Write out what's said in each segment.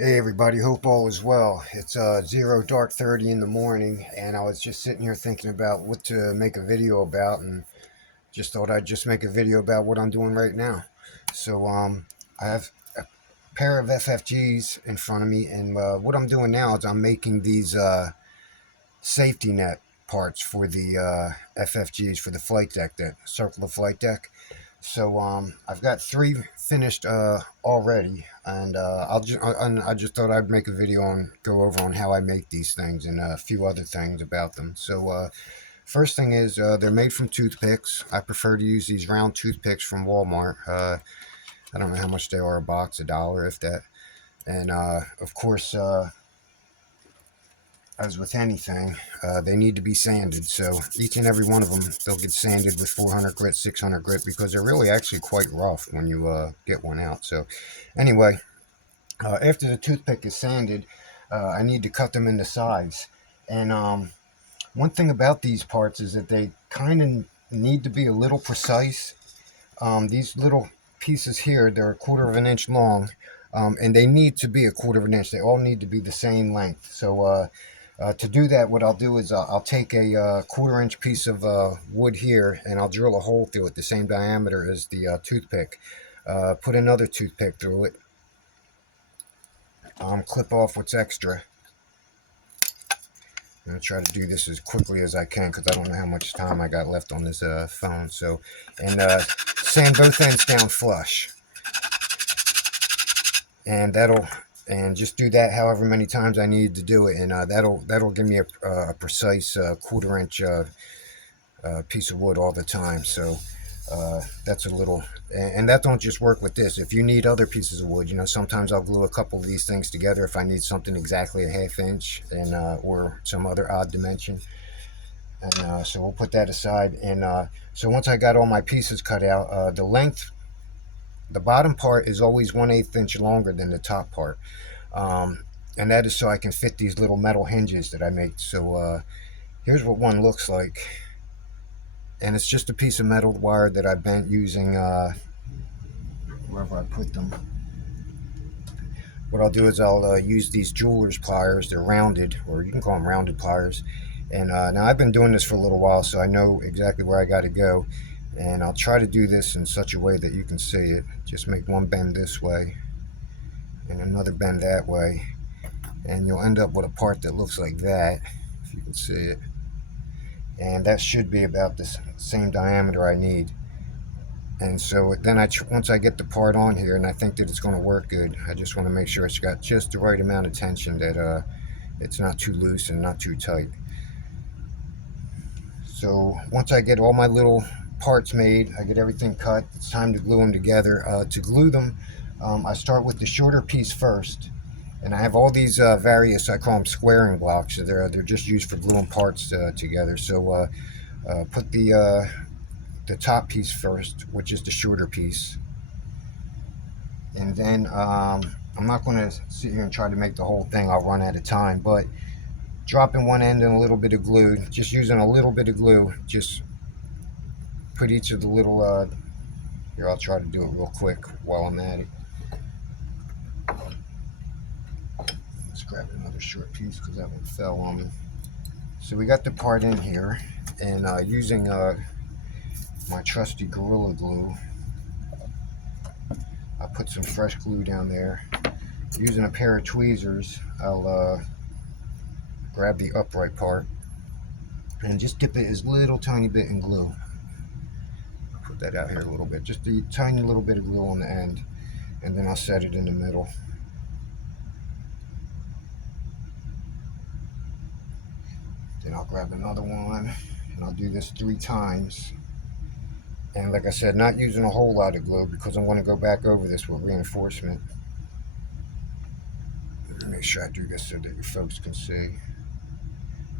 Hey everybody, hope all is well. It's 0 dark 30 in the morning, and I was just sitting here thinking about what to make a video about, and just thought I'd just make a video about what I'm doing right now. So I have a pair of FFGs in front of me, and what I'm doing now is I'm making these safety net parts for the FFGs for the flight deck, that circular flight deck. So I've got three finished already, and I just thought I'd make a video on go over on how I make these things and a few other things about them. So first thing is they're made from toothpicks. I prefer to use these round toothpicks from Walmart. I don't know how much they are a box, $1 if that. And of course, as with anything, they need to be sanded. So each and every one of them, they'll get sanded with 400 grit, 600 grit, because they're really actually quite rough when you get one out. So anyway, after the toothpick is sanded, I need to cut them into size. And one thing about these parts is that they kind of need to be a little precise. These little pieces here, they're 1/4 inch long, and they need to be 1/4 inch. They all need to be the same length. So to do that, what I'll do is I'll take a 1/4 inch piece of wood here, and I'll drill a hole through it the same diameter as the toothpick. Put another toothpick through it. Clip off what's extra. I'm going to try to do this as quickly as I can because I don't know how much time I got left on this phone. So, and sand both ends down flush. And just do that however many times I need to do it, and that'll give me a precise 1/4 inch piece of wood all the time. So that's a little, and that don't just work with this. If you need other pieces of wood, sometimes I'll glue a couple of these things together if I need something exactly a 1/2 inch and or some other odd dimension. And so we'll put that aside. And so once I got all my pieces cut out, the bottom part is always 1/8 inch longer than the top part. And that is so I can fit these little metal hinges that I make. So here's what one looks like. And it's just a piece of metal wire that I bent using wherever I put them. What I'll do is I'll use these jeweler's pliers. They're rounded, or you can call them rounded pliers. And now I've been doing this for a little while, so I know exactly where I got to go. And I'll try to do this in such a way that you can see it. Just make one bend this way and another bend that way. And you'll end up with a part that looks like that, if you can see it. And that should be about the same diameter I need. And so then once I get the part on here and I think that it's going to work good, I just want to make sure it's got just the right amount of tension, that it's not too loose and not too tight. So once I get all my little parts made, I get everything cut, it's time to glue them together. To glue them, I start with the shorter piece first. And I have all these various, I call them squaring blocks. So they're just used for gluing parts together. So put the top piece first, which is the shorter piece. And then I'm not going to sit here and try to make the whole thing. I'll run out of time. But dropping one end in a little bit of glue, just using a little bit of glue, just put each of the little, here, I'll try to do it real quick while I'm at it. Grab another short piece because that one fell on me. So we got the part in here, and using my trusty Gorilla Glue, I put some fresh glue down there. Using a pair of tweezers, I'll grab the upright part and just dip it as little tiny bit in glue. I'll put that out here a little bit, just a tiny little bit of glue on the end, and then I'll set it in the middle. Then I'll grab another one, and I'll do this 3 times. And like I said, not using a whole lot of glue because I want to go back over this with reinforcement. Make sure I do this so that you folks can see.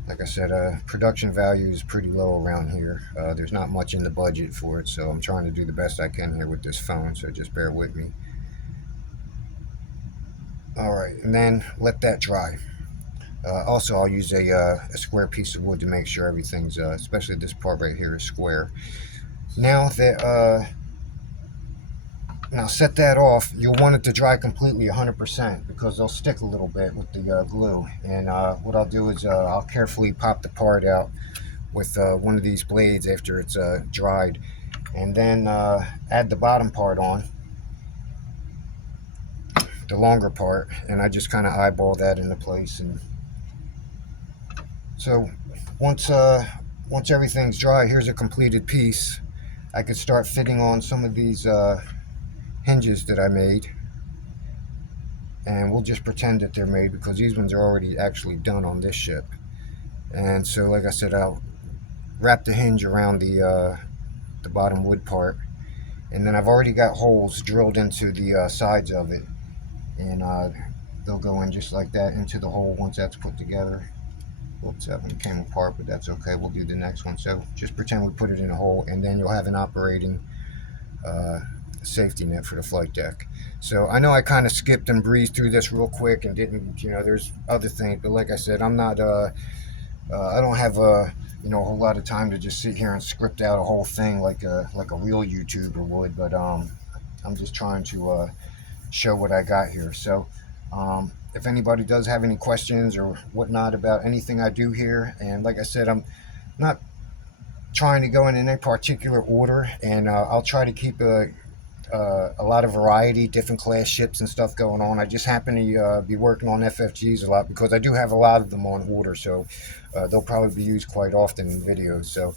Like I said, production value is pretty low around here. There's not much in the budget for it, so I'm trying to do the best I can here with this phone, so just bear with me. Alright, and then let that dry. Also, I'll use a square piece of wood to make sure everything's, especially this part right here, is square. Now that Now set that off. You'll want it to dry completely 100% because they'll stick a little bit with the glue. And what I'll do is I'll carefully pop the part out with one of these blades after it's dried. And then add the bottom part on, the longer part, and I just kind of eyeball that into place. And so once everything's dry, here's a completed piece. I could start fitting on some of these hinges that I made, and we'll just pretend that they're made because these ones are already actually done on this ship. And so, like I said, I'll wrap the hinge around the bottom wood part, and then I've already got holes drilled into the sides of it, and they'll go in just like that into the hole once that's put together. Oops, that one came apart, but that's okay. We'll do the next one. So just pretend we put it in a hole, and then you'll have an operating safety net for the flight deck. So I know I kind of skipped and breezed through this real quick and didn't, there's other things, but like I said, I'm not, I don't have a whole lot of time to just sit here and script out a whole thing like a real YouTuber would. But I'm just trying to show what I got here. So if anybody does have any questions or whatnot about anything I do here, and like I said, I'm not trying to go in any particular order, and I'll try to keep a lot of variety, different class ships and stuff going on. I just happen to be working on FFGs a lot because I do have a lot of them on order, so they'll probably be used quite often in videos. So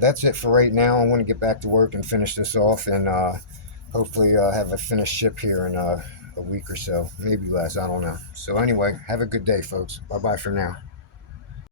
that's it for right now. I want to get back to work and finish this off, and hopefully have a finished ship here in a week or so, maybe less, I don't know. So anyway, have a good day, folks. Bye bye for now.